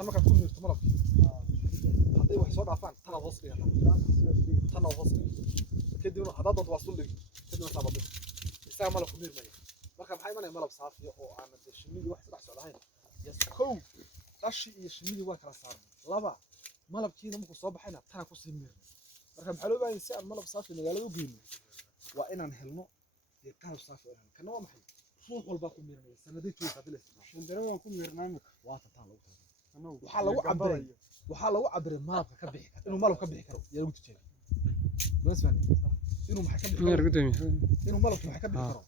تنا كان كل مرتملك هذي واحد صار عفان تنا وصلي تنا وصلي كده إنه هذا ضد وصل لي كده مثلا بضيف استعمله خمير مية marka maxay imanay malab saafiyo oo aan shimidi wax sax socdayn yaskow qashi iyo shimidi waa kala saaran laba malabkiina markuu soo baxayna tan ku sii miirnay marka maxaa loo baahan yahay si aan malab saafi magaalada u geeyno waa inaan helno ee qalab saafi ah kana waa maxay suuq walba ku miirnay sanadii tuu fadilay shandaro waan ku miirnaa waa tan lagu tago waxaa lagu cabiray malabka ka bixi karo inuu malab ka bixi karo yaa lagu tijaabiyay bas fan inuu maxay ka bixi karo inuu malabku maxay ka bixi karo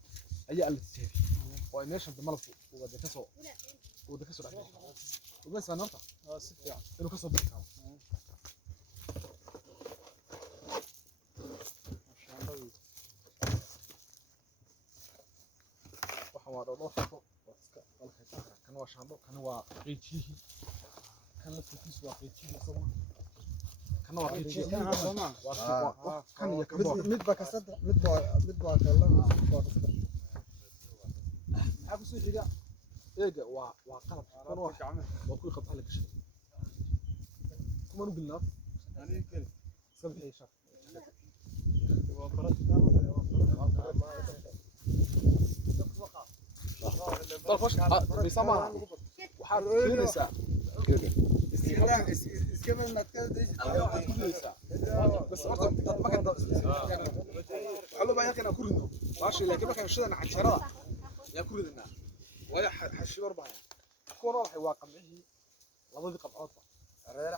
ayaa la tijaabiyay oo meeshan malabku uu wada ka soo dhacay وبس انا نقطه ست يعني انه كسر بالكام وحوار الله فوق كان هو شامبو كان هو قيتيه كان لفيس واقيتيه سوا كان هو قيتيه كان يكبر midba ka saddex midba kala ابو سويجا ايجا وقلب كان واحد وكل قطعه لك شيء كما نقول لك يعني كده سبح يا شاف طرفش بيسمع وحار كنيسة اسكمل ما تكلمش بس ما كان حلو بقى كان اكل ماشي لكن ما كان شدنا على الشراره يا كلنا ويا حشي 4 كون راح يواقع معي لبدي قبعات